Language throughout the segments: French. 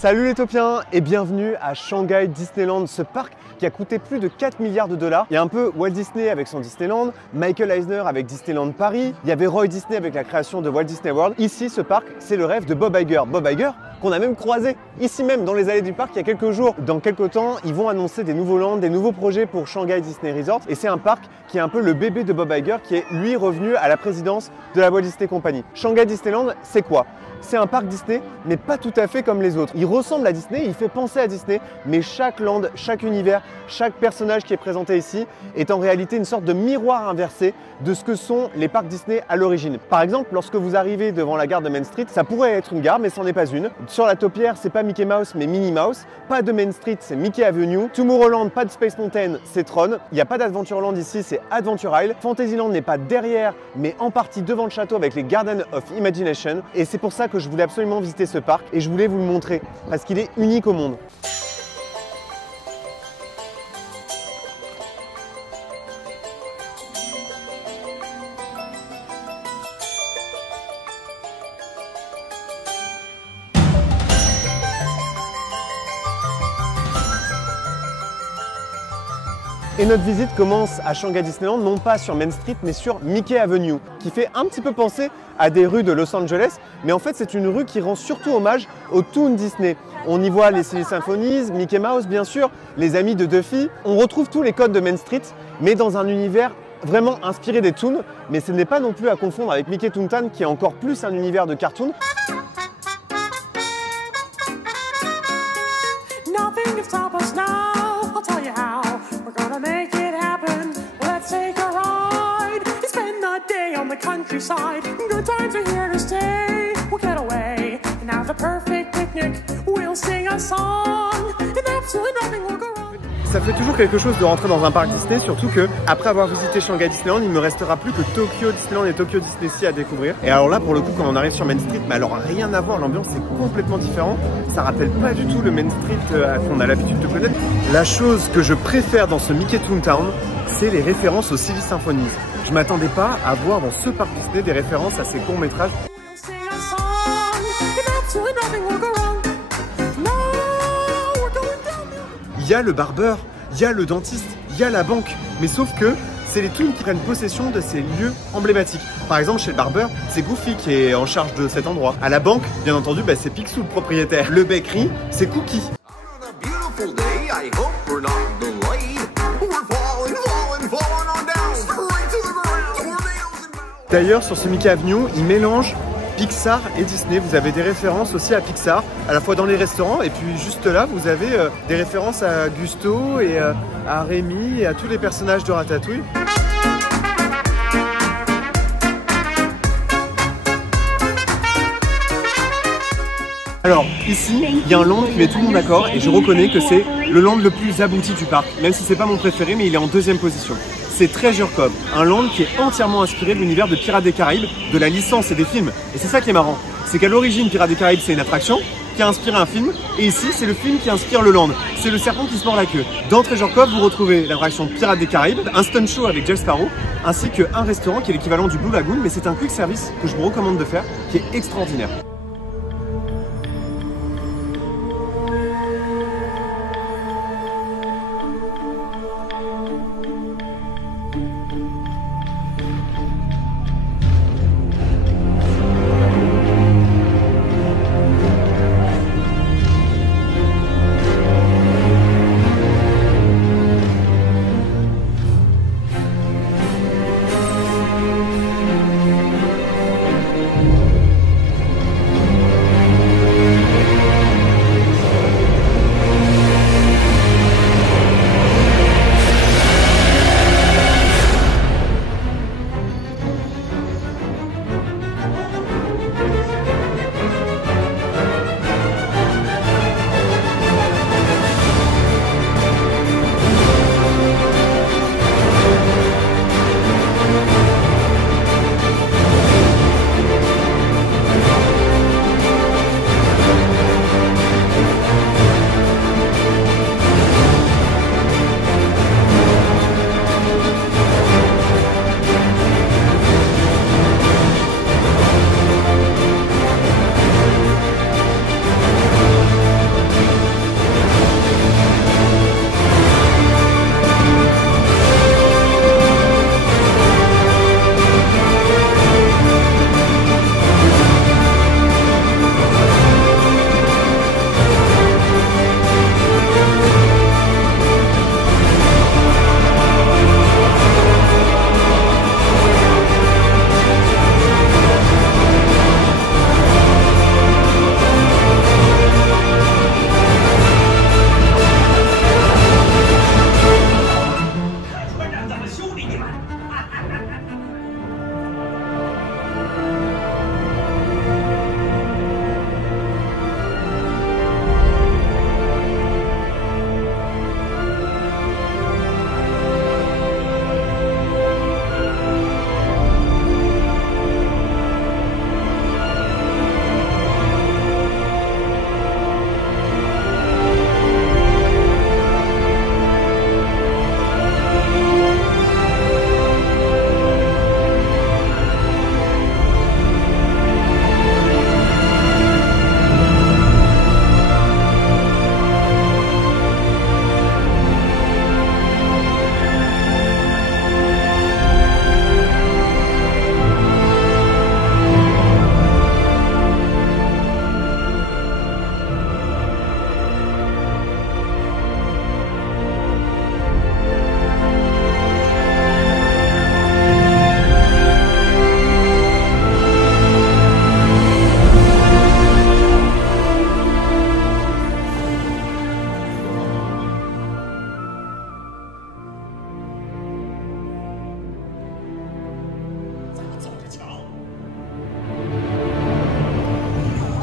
Salut les topiens et bienvenue à Shanghai Disneyland, ce parc qui a coûté plus de 4 milliards de dollars. Il y a un peu Walt Disney avec son Disneyland, Michael Eisner avec Disneyland Paris, il y avait Roy Disney avec la création de Walt Disney World. Ici, ce parc, c'est le rêve de Bob Iger. Bob Iger, qu'on a même croisé ici même dans les allées du parc il y a quelques jours. Dans quelques temps, ils vont annoncer des nouveaux lands, des nouveaux projets pour Shanghai Disney Resort. Et c'est un parc qui est un peu le bébé de Bob Iger qui est lui revenu à la présidence de la Walt Disney Company. Shanghai Disneyland, c'est quoi? C'est un parc Disney, mais pas tout à fait comme les autres. Il ressemble à Disney, il fait penser à Disney, mais chaque land, chaque univers, chaque personnage qui est présenté ici est en réalité une sorte de miroir inversé de ce que sont les parcs Disney à l'origine. Par exemple, lorsque vous arrivez devant la gare de Main Street, ça pourrait être une gare, mais c'en est pas une. Sur la taupière, c'est pas Mickey Mouse, mais Minnie Mouse. Pas de Main Street, c'est Mickey Avenue. Tomorrowland, pas de Space Mountain, c'est Tron. Il n'y a pas d'Adventureland ici, c'est Adventure Isle. Fantasyland n'est pas derrière, mais en partie devant le château avec les Gardens of Imagination. Et c'est pour ça que je voulais absolument visiter ce parc et je voulais vous le montrer parce qu'il est unique au monde. Et notre visite commence à Shanghai Disneyland, non pas sur Main Street, mais sur Mickey Avenue, qui fait un petit peu penser à des rues de Los Angeles, mais en fait c'est une rue qui rend surtout hommage aux toons Disney. On y voit les Silly Symphonies, Mickey Mouse bien sûr, les amis de Duffy. On retrouve tous les codes de Main Street, mais dans un univers vraiment inspiré des toons, mais ce n'est pas non plus à confondre avec Mickey Toontown, qui est encore plus un univers de cartoon. Countryside, good times are here to stay. We'll get away and have the perfect picnic. We'll sing a song and absolutely nothing will go wrong. Ça fait toujours quelque chose de rentrer dans un parc Disney, surtout que après avoir visité Shanghai Disneyland, il ne me restera plus que Tokyo Disneyland et Tokyo Disney Sea à découvrir. Et alors là, pour le coup, quand on arrive sur Main Street, mais alors rien à voir, l'ambiance est complètement différente. Ça rappelle pas du tout le Main Street qu'on a l'habitude de connaître. La chose que je préfère dans ce Mickey Toontown, c'est les références aux Silly Symphonies. Je m'attendais pas à voir dans ce parc Disney des références à ces courts-métrages. Il y a le barbeur, il y a le dentiste, il y a la banque, mais sauf que c'est les toons qui prennent possession de ces lieux emblématiques. Par exemple, chez le barbeur, c'est Goofy qui est en charge de cet endroit. À la banque, bien entendu, c'est Picsou le propriétaire. Le bakery, c'est Cookie. D'ailleurs, sur ce Mickey Avenue, il mélange Pixar et Disney. Vous avez des références aussi à Pixar, à la fois dans les restaurants, et puis juste là, vous avez des références à Gusto et à Rémi et à tous les personnages de Ratatouille. Alors ici, il y a un land qui met tout le monde d'accord et je reconnais que c'est le land le plus abouti du parc, même si c'est pas mon préféré, mais il est en deuxième position. C'est Treasure Cove, un land qui est entièrement inspiré de l'univers de Pirates des Caraïbes, de la licence et des films. Et c'est ça qui est marrant, c'est qu'à l'origine Pirates des Caraïbes c'est une attraction qui a inspiré un film, et ici c'est le film qui inspire le land. C'est le serpent qui se mord la queue. Dans Treasure Cove, vous retrouvez l'attraction Pirates des Caraïbes, un stunt show avec Jack Sparrow, ainsi qu'un restaurant qui est l'équivalent du Blue Lagoon, mais c'est un quick service que je vous recommande de faire, qui est extraordinaire.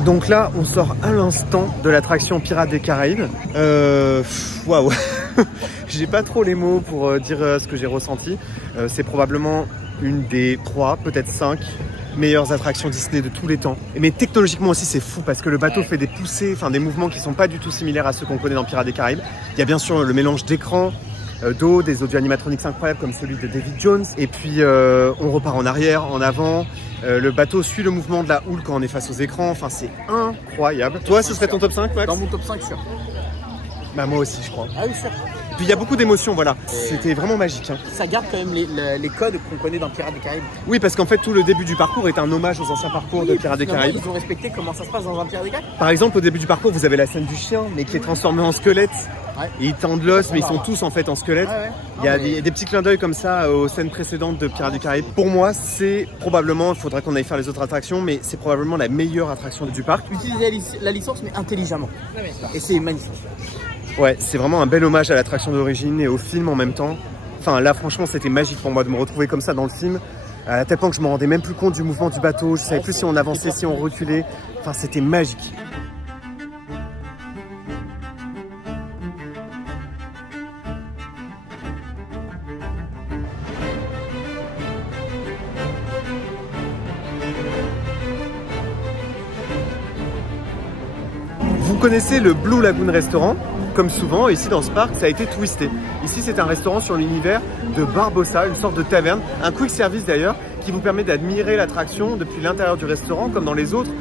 Donc là, on sort à l'instant de l'attraction Pirates des Caraïbes. Waouh. J'ai pas trop les mots pour dire ce que j'ai ressenti. C'est probablement une des 3, peut-être 5 meilleures attractions Disney de tous les temps. Mais technologiquement aussi, c'est fou parce que le bateau fait des poussées, enfin des mouvements qui sont pas du tout similaires à ceux qu'on connaît dans Pirates des Caraïbes. Il y a bien sûr le mélange d'écran, d'eau, des audio animatronics incroyables comme celui de David Jones. Et puis on repart en arrière, en avant. Le bateau suit le mouvement de la houle quand on est face aux écrans. Enfin, c'est incroyable. Toi, ce serait ton top 5, Max? Dans mon top 5, sûr. Bah moi aussi, je crois. Ah oui, sûr. Puis il y a beaucoup d'émotions, voilà. C'était vraiment magique. Hein. Ça garde quand même les codes qu'on connaît dans Pirates des Caraïbes. Oui, parce qu'en fait, tout le début du parcours est un hommage aux anciens parcours de Pirates des Caraïbes. Ils ont respecté comment ça se passe dans un Pirates des Caraïbes. Par exemple, au début du parcours, vous avez la scène du chien, mais qui est transformé en squelette. Ouais. Et ils tendent l'os, mais ils sont tous en fait en squelette. Ouais. Il y a des petits clins d'œil comme ça aux scènes précédentes de Pirates des Caraïbes. Pour moi, c'est probablement, il faudrait qu'on aille faire les autres attractions, mais c'est probablement la meilleure attraction du parc. Utiliser la licence, mais intelligemment. Et c'est magnifique. Ouais, c'est vraiment un bel hommage à l'attraction d'origine et au film en même temps. Enfin là, franchement, c'était magique pour moi de me retrouver comme ça dans le film. À tel point que je me rendais même plus compte du mouvement du bateau. Je savais plus si on avançait, si on reculait. Enfin, c'était magique. Vous connaissez le Blue Lagoon Restaurant? Comme souvent, ici dans ce parc, ça a été twisté. Ici, c'est un restaurant sur l'univers de Barbossa, une sorte de taverne, un quick service d'ailleurs, qui vous permet d'admirer l'attraction depuis l'intérieur du restaurant, comme dans les autres.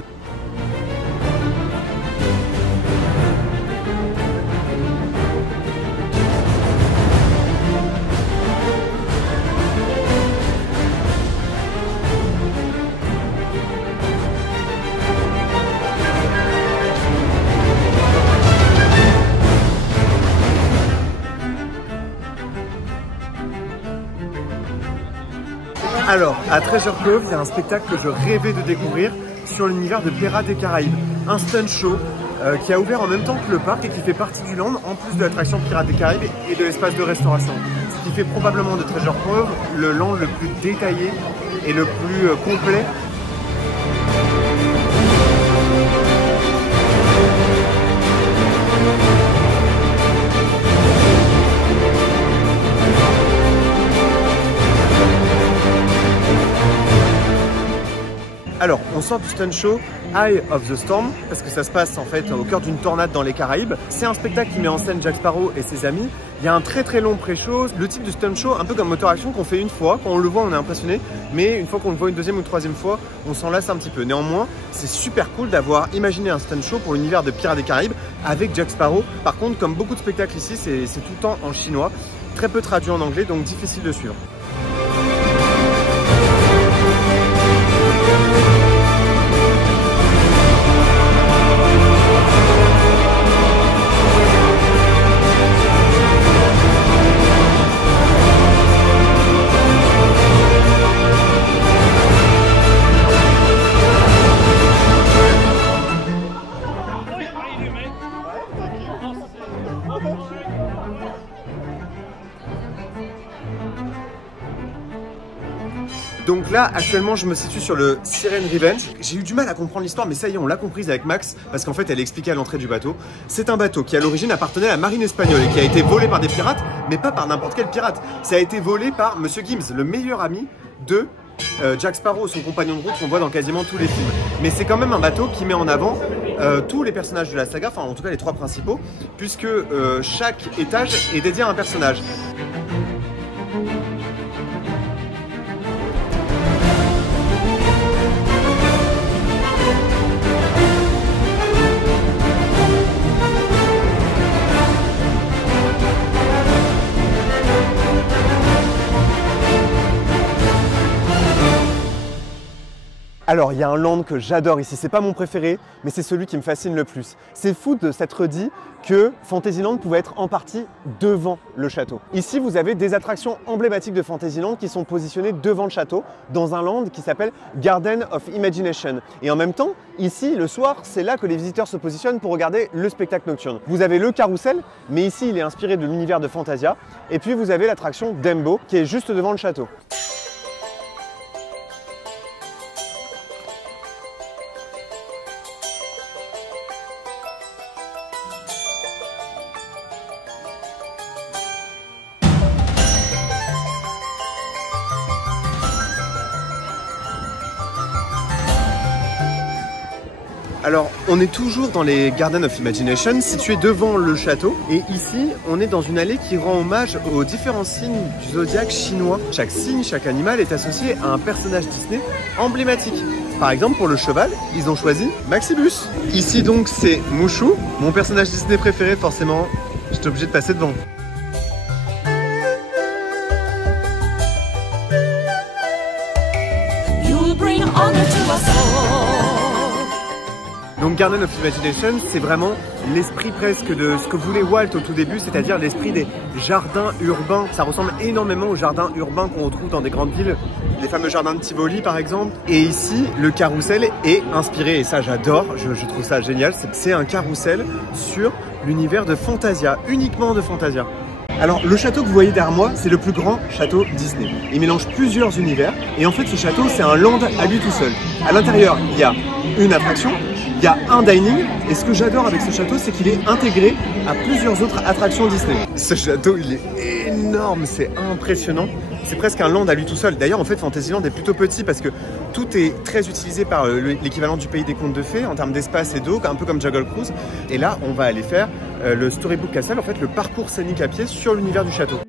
Alors, à Treasure Cove, il y a un spectacle que je rêvais de découvrir sur l'univers de Pirates des Caraïbes. Un stunt show qui a ouvert en même temps que le parc et qui fait partie du land, en plus de l'attraction Pirates des Caraïbes et de l'espace de restauration. Ce qui fait probablement de Treasure Cove le land le plus détaillé et le plus complet. Alors, on sort du stunt show Eye of the Storm, parce que ça se passe en fait au cœur d'une tornade dans les Caraïbes. C'est un spectacle qui met en scène Jack Sparrow et ses amis. Il y a un très long pré-show, le type de stunt show, un peu comme Motor Action qu'on fait une fois, quand on le voit on est impressionné, mais une fois qu'on le voit une deuxième ou une troisième fois, on s'en lasse un petit peu. Néanmoins, c'est super cool d'avoir imaginé un stunt show pour l'univers de Pirates des Caraïbes avec Jack Sparrow. Par contre, comme beaucoup de spectacles ici, c'est tout le temps en chinois, très peu traduit en anglais, donc difficile de suivre. Donc là, actuellement, je me situe sur le Siren Revenge. J'ai eu du mal à comprendre l'histoire, mais ça y est, on l'a comprise avec Max, parce qu'en fait, elle est expliquée à l'entrée du bateau. C'est un bateau qui, à l'origine, appartenait à la marine espagnole et qui a été volé par des pirates, mais pas par n'importe quel pirate. Ça a été volé par Monsieur Gibbs, le meilleur ami de Jack Sparrow, son compagnon de route qu'on voit dans quasiment tous les films. Mais c'est quand même un bateau qui met en avant tous les personnages de la saga, enfin en tout cas les 3 principaux, puisque chaque étage est dédié à un personnage. Alors, il y a un land que j'adore ici, c'est pas mon préféré, mais c'est celui qui me fascine le plus. C'est fou de s'être dit que Fantasyland pouvait être en partie devant le château. Ici, vous avez des attractions emblématiques de Fantasyland qui sont positionnées devant le château, dans un land qui s'appelle Garden of Imagination. Et en même temps, ici, le soir, c'est là que les visiteurs se positionnent pour regarder le spectacle nocturne. Vous avez le carrousel, mais ici, il est inspiré de l'univers de Fantasia. Et puis, vous avez l'attraction Dumbo, qui est juste devant le château. Alors, on est toujours dans les Gardens of Imagination, situés devant le château. Et ici, on est dans une allée qui rend hommage aux différents signes du zodiaque chinois. Chaque signe, chaque animal est associé à un personnage Disney emblématique. Par exemple, pour le cheval, ils ont choisi Maximus. Ici donc, c'est Mushu, mon personnage Disney préféré, forcément. J'étais obligé de passer devant. Donc Garden of Imagination, c'est vraiment l'esprit presque de ce que voulait Walt au tout début, c'est-à-dire l'esprit des jardins urbains. Ça ressemble énormément aux jardins urbains qu'on retrouve dans des grandes villes, les fameux jardins de Tivoli par exemple. Et ici, le carrousel est inspiré, et ça j'adore, je trouve ça génial, c'est un carrousel sur l'univers de Fantasia, uniquement de Fantasia. Alors le château que vous voyez derrière moi, c'est le plus grand château Disney. Il mélange plusieurs univers et en fait ce château c'est un land à lui tout seul. À l'intérieur il y a une attraction, il y a un dining et ce que j'adore avec ce château c'est qu'il est intégré à plusieurs autres attractions Disney. Ce château il est énorme, c'est impressionnant. C'est presque un land à lui tout seul. D'ailleurs en fait Fantasyland est plutôt petit parce que tout est très utilisé par l'équivalent du pays des contes de fées en termes d'espace et d'eau, un peu comme Jungle Cruise. Et là on va aller faire le Storybook Castle, en fait le parcours scénique à pied sur l'univers du château.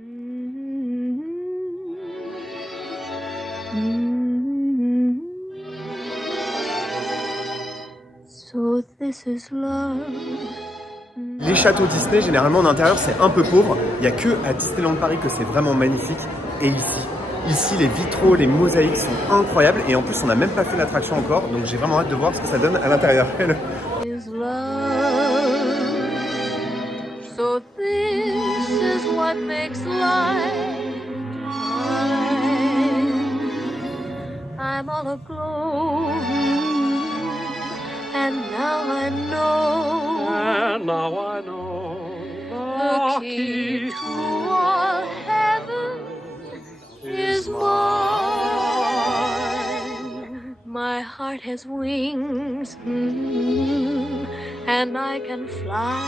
So this is love. Les châteaux Disney, généralement en intérieur, c'est un peu pauvre. Il n'y a que à Disneyland Paris que c'est vraiment magnifique. Et ici, les vitraux, les mosaïques sont incroyables. Et en plus, on n'a même pas fait l'attraction encore. Donc j'ai vraiment hâte de voir ce que ça donne à l'intérieur. So this is what makes life mine. I'm all aglow, and now I know. And now I know The key to all heaven is mine. My heart has wings, and I can fly.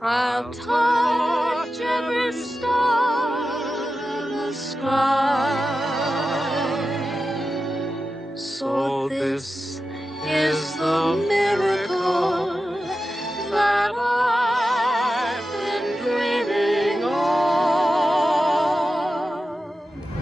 I'll touch every star in the sky. So this is the miracle that I've been dreaming of.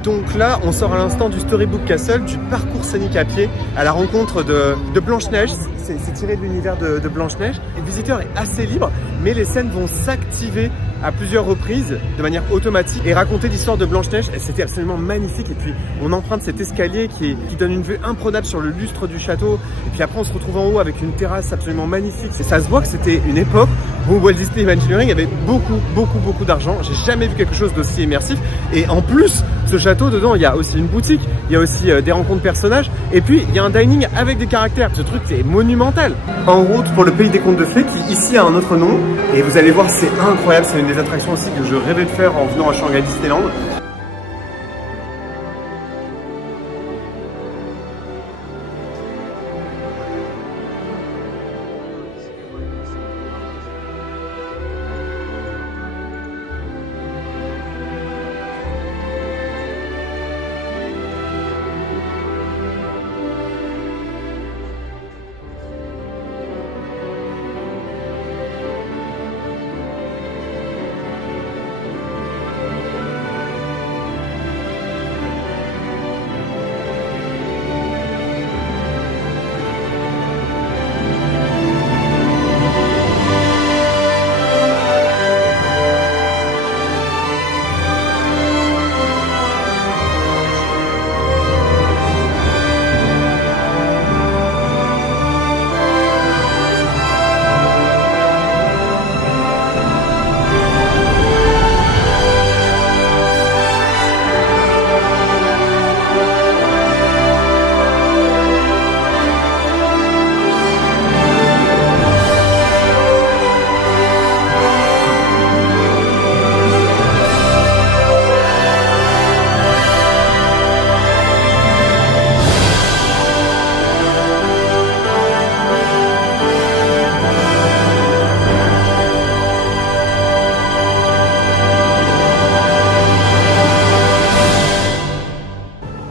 Donc là, on sort à l'instant du Storybook Castle, du parcours scénique à pied, à la rencontre de Blanche-Neige. C'est tiré de l'univers de Blanche-Neige. Le visiteur est assez libre, mais les scènes vont s'activer à plusieurs reprises de manière automatique et raconter l'histoire de Blanche-Neige. C'était absolument magnifique. Et puis on emprunte cet escalier qui donne une vue imprenable sur le lustre du château. Et puis après on se retrouve en haut avec une terrasse absolument magnifique. Et ça se voit que c'était une époque où Walt Disney Imagineering avait beaucoup d'argent. J'ai jamais vu quelque chose d'aussi immersif. Et en plus, ce château, dedans, il y a aussi une boutique, il y a aussi des rencontres personnages. Et puis il y a un dining avec des caractères. Ce truc c'est monumental. En route pour le pays des contes de fées qui ici a un autre nom. Et vous allez voir, c'est incroyable. C'est une des attractions aussi que je rêvais de faire en venant à Shanghai Disneyland.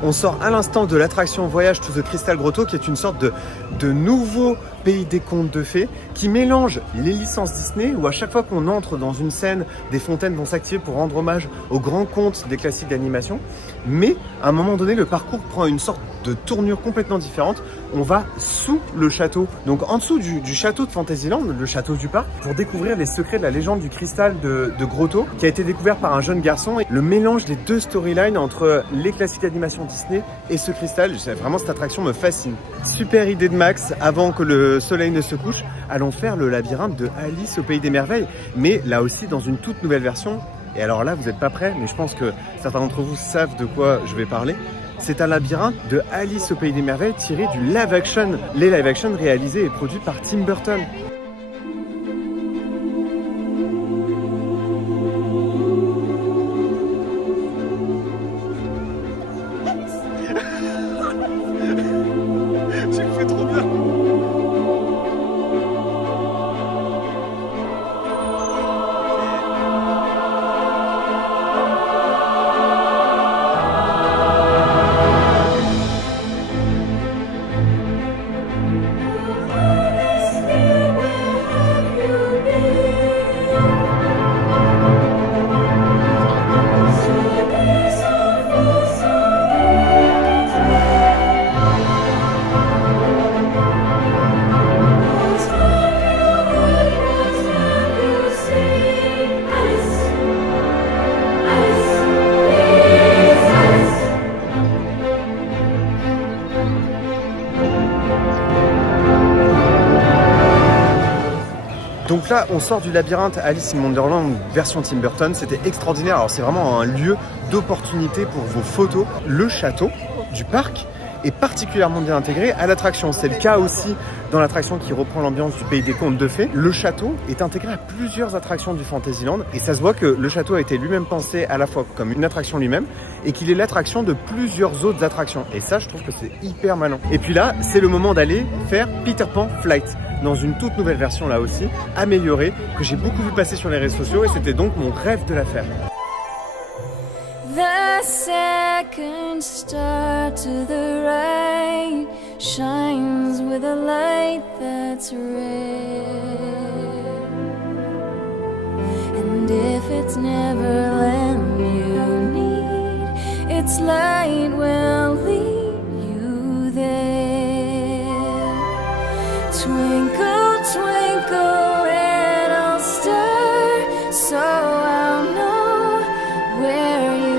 On sort à l'instant de l'attraction Voyage to the Crystal Grotto, qui est une sorte de nouveau pays des contes de fées qui mélange les licences Disney, où à chaque fois qu'on entre dans une scène, des fontaines vont s'activer pour rendre hommage aux grands contes des classiques d'animation. Mais à un moment donné, le parcours prend une sorte de tournure complètement différente. On va sous le château, donc en dessous du château de Fantasyland, le château du parc, pour découvrir les secrets de la légende du cristal de Grotto, qui a été découvert par un jeune garçon. Et le mélange des deux storylines entre les classiques d'animation Disney et ce cristal, vraiment cette attraction me fascine. Super idée de Max, avant que le soleil ne se couche, allons faire le labyrinthe de Alice au Pays des Merveilles, mais là aussi dans une toute nouvelle version. Et alors là, vous n'êtes pas prêts, mais je pense que certains d'entre vous savent de quoi je vais parler. C'est un labyrinthe de Alice au Pays des Merveilles tiré du live action. Les live action réalisés et produits par Tim Burton. Tu le fais trop bien. Donc là, on sort du labyrinthe Alice in Wonderland version Tim Burton. C'était extraordinaire. Alors c'est vraiment un lieu d'opportunité pour vos photos. Le château du parc est particulièrement bien intégré à l'attraction. C'est le cas aussi dans l'attraction qui reprend l'ambiance du Pays des Contes de Fées. Le château est intégré à plusieurs attractions du Fantasyland et ça se voit que le château a été lui-même pensé à la fois comme une attraction lui-même et qu'il est l'attraction de plusieurs autres attractions. Et ça, je trouve que c'est hyper malin. Et puis là, c'est le moment d'aller faire Peter Pan Flight dans une toute nouvelle version là aussi, améliorée, que j'ai beaucoup vu passer sur les réseaux sociaux et c'était donc mon rêve de la faire. The second star to the right shines with a light that's red. And if it's Neverland you need, its light will lead you there. Twinkle, twinkle, little star, so I'll know where you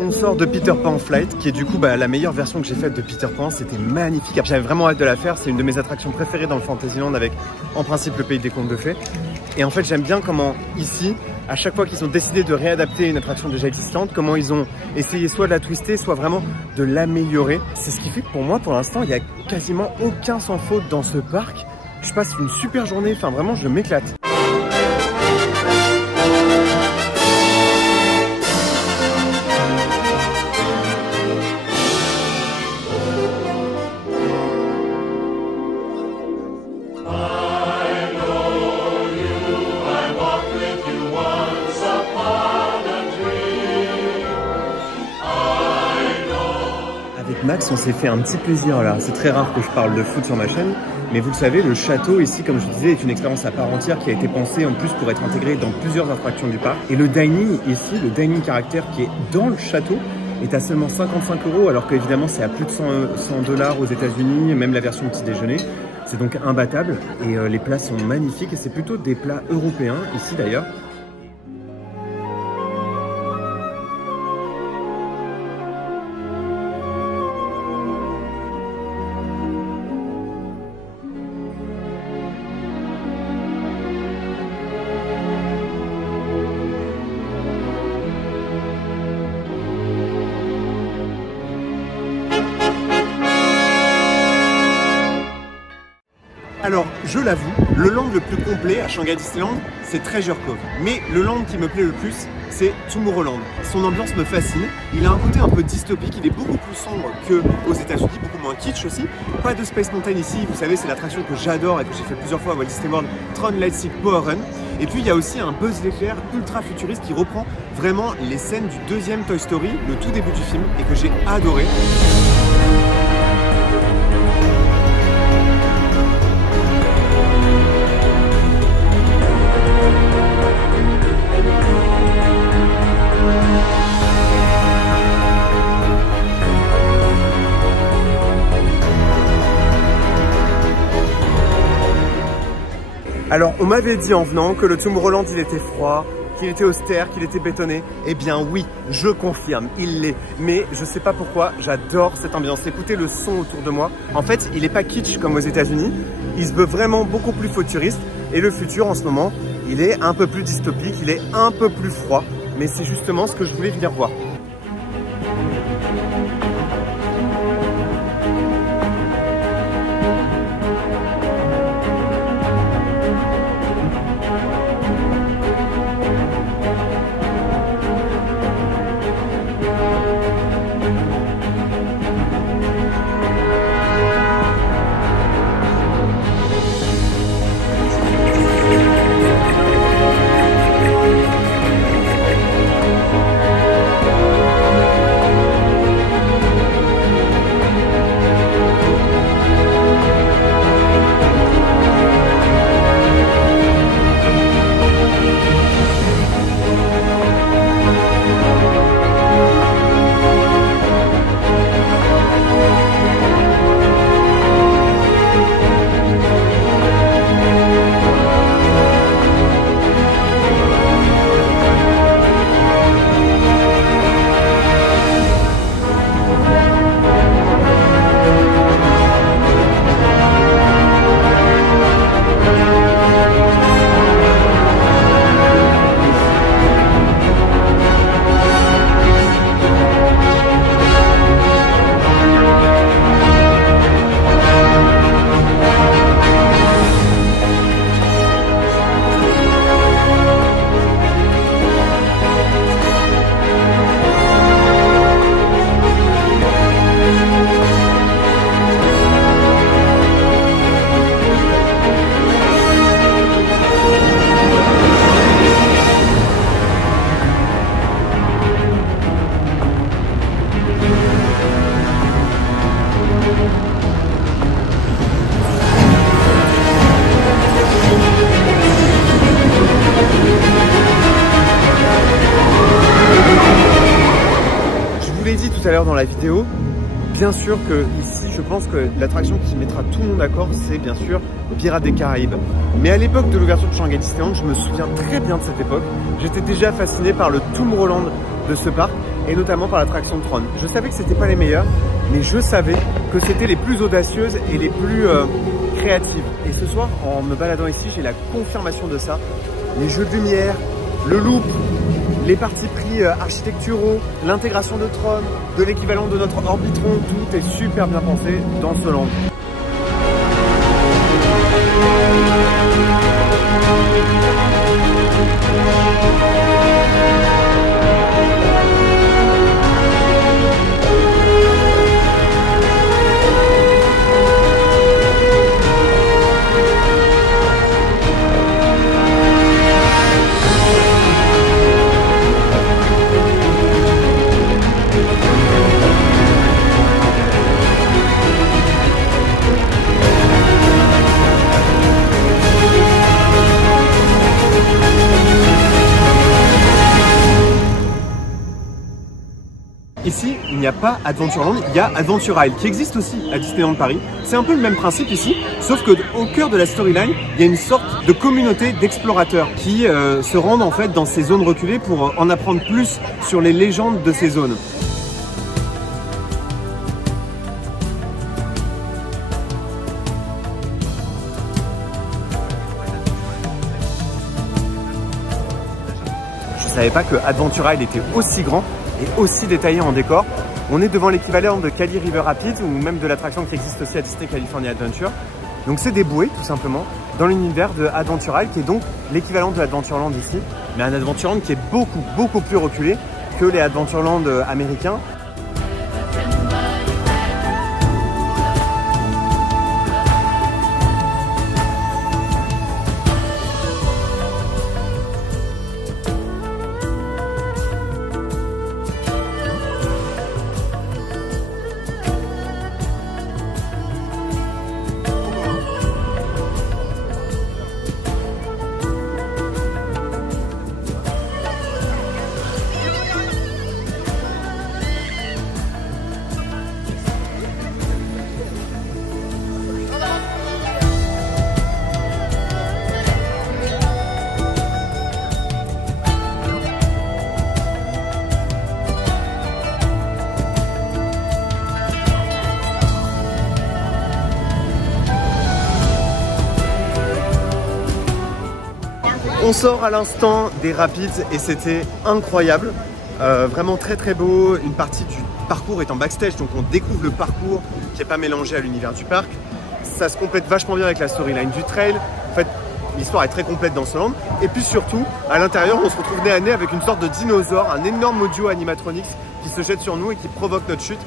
On sort de Peter Pan Flight, qui est du coup la meilleure version que j'ai faite de Peter Pan. C'était magnifique. J'avais vraiment hâte de la faire. C'est une de mes attractions préférées dans le Fantasyland avec, en principe, le Pays des Contes de Fées. Et en fait, j'aime bien comment, ici, à chaque fois qu'ils ont décidé de réadapter une attraction déjà existante, comment ils ont essayé soit de la twister, soit vraiment de l'améliorer. C'est ce qui fait que pour moi, pour l'instant, il n'y a quasiment aucun sans faute dans ce parc. Je passe une super journée. Enfin, vraiment, je m'éclate. Max, on s'est fait un petit plaisir là. C'est très rare que je parle de foot sur ma chaîne, mais vous le savez, le château ici, comme je disais, est une expérience à part entière qui a été pensée en plus pour être intégrée dans plusieurs attractions du parc. Et le dining ici, le dining caractère qui est dans le château, est à seulement 55 €, alors qu'évidemment c'est à plus de 100 $ aux États-Unis, même la version petit déjeuner. C'est donc imbattable et les plats sont magnifiques et c'est plutôt des plats européens ici d'ailleurs. Alors, je l'avoue, le land le plus complet à Shanghai Disneyland, c'est Treasure Cove. Mais le land qui me plaît le plus, c'est Tomorrowland. Son ambiance me fascine. Il a un côté un peu dystopique, il est beaucoup plus sombre qu'aux États-Unis, beaucoup moins kitsch aussi. Pas de Space Mountain ici, vous savez, c'est l'attraction que j'adore et que j'ai fait plusieurs fois à Walt Disney World, Tron Lightstick Power Run. Et puis il y a aussi un Buzz l'éclair ultra futuriste qui reprend vraiment les scènes du deuxième Toy Story, le tout début du film, et que j'ai adoré. Alors, on m'avait dit en venant que le Tomorrowland il était froid, qu'il était austère, qu'il était bétonné. Eh bien oui, je confirme, il l'est. Mais je sais pas pourquoi, j'adore cette ambiance. Écoutez le son autour de moi. En fait, il est pas kitsch comme aux États-Unis. Il se veut vraiment beaucoup plus futuriste. Et le futur en ce moment, il est un peu plus dystopique, il est un peu plus froid. Mais c'est justement ce que je voulais venir voir. Tout à l'heure dans la vidéo, bien sûr que ici je pense que l'attraction qui mettra tout le monde d'accord, c'est bien sûr Pirates des Caraïbes. Mais à l'époque de l'ouverture de Shanghai Disneyland, je me souviens très bien de cette époque, j'étais déjà fasciné par le Tomorrowland de ce parc et notamment par l'attraction de Tron. Je savais que c'était pas les meilleurs, mais je savais que c'était les plus audacieuses et les plus créatives. Et ce soir, en me baladant ici, j'ai la confirmation de ça. Les jeux de lumière, le loop, les partis pris architecturaux, l'intégration de Tron, de l'équivalent de notre Orbitron, tout est super bien pensé dans ce land. a pas Adventureland, il y a Adventure Isle qui existe aussi à Disneyland Paris. C'est un peu le même principe ici, sauf que au cœur de la storyline, il y a une sorte de communauté d'explorateurs qui se rendent en fait dans ces zones reculées pour en apprendre plus sur les légendes de ces zones. Je savais pas que Adventure Isle était aussi grand et aussi détaillé en décor. On est devant l'équivalent de Kali River Rapids ou même de l'attraction qui existe aussi à Disney California Adventure. Donc c'est des bouées tout simplement dans l'univers de Adventure Isle qui est donc l'équivalent de Adventureland ici, mais un Adventureland qui est beaucoup plus reculé que les Adventureland américains. On sort à l'instant des rapids et c'était incroyable, vraiment très beau. Une partie du parcours est en backstage, donc on découvre le parcours qui n'est pas mélangé à l'univers du parc. Ça se complète vachement bien avec la storyline du trail. En fait, l'histoire est très complète dans ce land. Et puis surtout, à l'intérieur, on se retrouve nez à nez avec une sorte de dinosaure, un énorme audio animatronics qui se jette sur nous et qui provoque notre chute.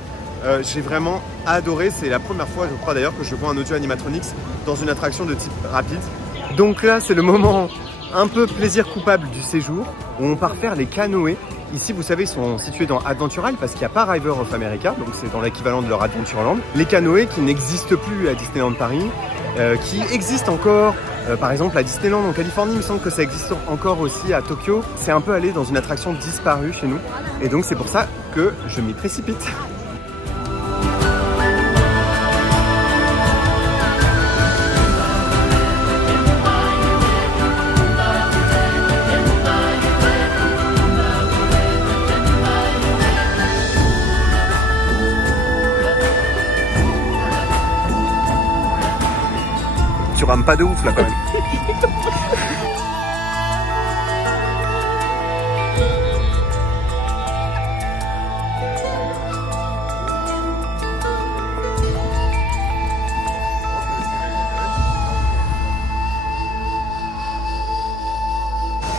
J'ai vraiment adoré, c'est la première fois je crois d'ailleurs que je vois un audio animatronics dans une attraction de type rapide. Donc là c'est le moment un peu plaisir coupable du séjour où on part faire les canoës. Ici vous savez ils sont situés dans Adventure Isle parce qu'il n'y a pas River of America, donc c'est dans l'équivalent de leur Adventureland. Les canoës qui n'existent plus à Disneyland Paris, qui existent encore par exemple à Disneyland en Californie, il me semble que ça existe encore aussi à Tokyo. C'est un peu allé dans une attraction disparue chez nous et donc c'est pour ça que je m'y précipite. Tu rames pas de ouf là quand même.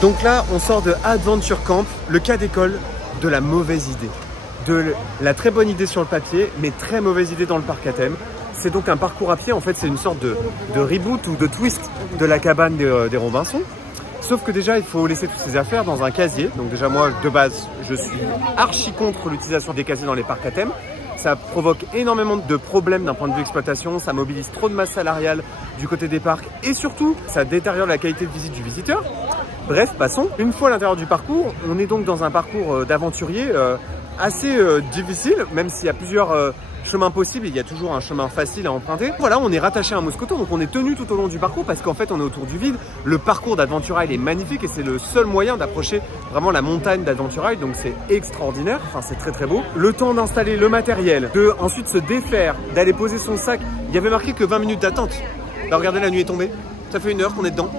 Donc là, on sort de Adventure Camp, le cas d'école de la mauvaise idée. De la très bonne idée sur le papier, mais très mauvaise idée dans le parc à thème. C'est donc un parcours à pied, en fait c'est une sorte de reboot ou de twist de la cabane des Robinson. Sauf que déjà il faut laisser toutes ces affaires dans un casier. Donc déjà moi de base je suis archi contre l'utilisation des casiers dans les parcs à thème. Ça provoque énormément de problèmes d'un point de vue exploitation, ça mobilise trop de masse salariale du côté des parcs et surtout ça détériore la qualité de visite du visiteur. Bref, passons. Une fois à l'intérieur du parcours, on est donc dans un parcours d'aventurier assez difficile, même s'il y a plusieurs chemin possible, il y a toujours un chemin facile à emprunter. Voilà, on est rattaché à un mousqueton, donc on est tenu tout au long du parcours parce qu'en fait on est autour du vide. Le parcours d'Adventure Isle est magnifique et c'est le seul moyen d'approcher vraiment la montagne d'Adventure Isle, donc c'est extraordinaire, enfin c'est très beau. Le temps d'installer le matériel, de ensuite se défaire, d'aller poser son sac, il y avait marqué que 20 minutes d'attente. Là regardez, la nuit est tombée, ça fait 1 heure qu'on est dedans.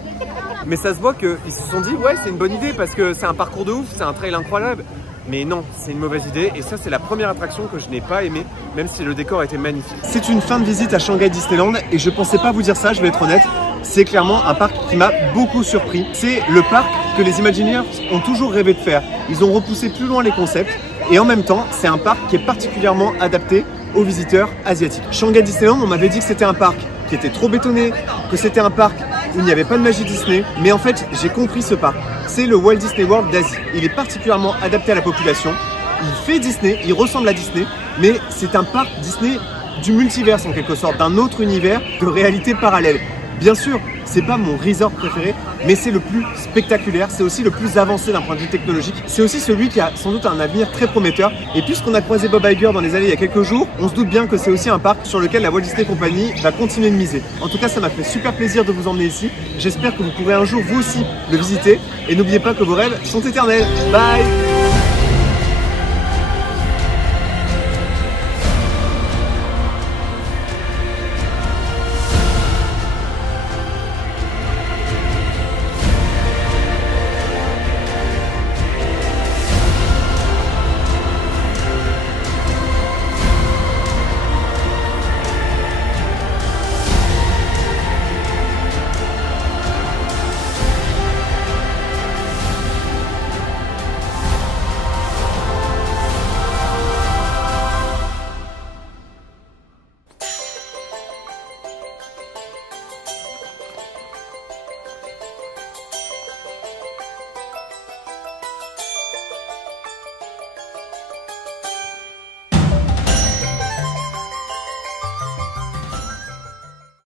Mais ça se voit qu'ils se sont dit ouais c'est une bonne idée parce que c'est un parcours de ouf, c'est un trail incroyable. Mais non, c'est une mauvaise idée et ça c'est la première attraction que je n'ai pas aimée, même si le décor était magnifique. C'est une fin de visite à Shanghai Disneyland et je pensais pas vous dire ça, je vais être honnête. C'est clairement un parc qui m'a beaucoup surpris. C'est le parc que les Imagineers ont toujours rêvé de faire. Ils ont repoussé plus loin les concepts et en même temps, c'est un parc qui est particulièrement adapté aux visiteurs asiatiques. Shanghai Disneyland, on m'avait dit que c'était un parc qui était trop bétonné, que c'était un parc où il n'y avait pas de magie Disney, mais en fait j'ai compris ce parc. C'est le Walt Disney World d'Asie. Il est particulièrement adapté à la population, il fait Disney, il ressemble à Disney, mais c'est un parc Disney du multiverse en quelque sorte, d'un autre univers de réalité parallèle. Bien sûr, c'est pas mon resort préféré, mais c'est le plus spectaculaire, c'est aussi le plus avancé d'un point de vue technologique. C'est aussi celui qui a sans doute un avenir très prometteur. Et puisqu'on a croisé Bob Iger dans les allées il y a quelques jours, on se doute bien que c'est aussi un parc sur lequel la Walt Disney Company va continuer de miser. En tout cas, ça m'a fait super plaisir de vous emmener ici. J'espère que vous pourrez un jour vous aussi le visiter. Et n'oubliez pas que vos rêves sont éternels. Bye!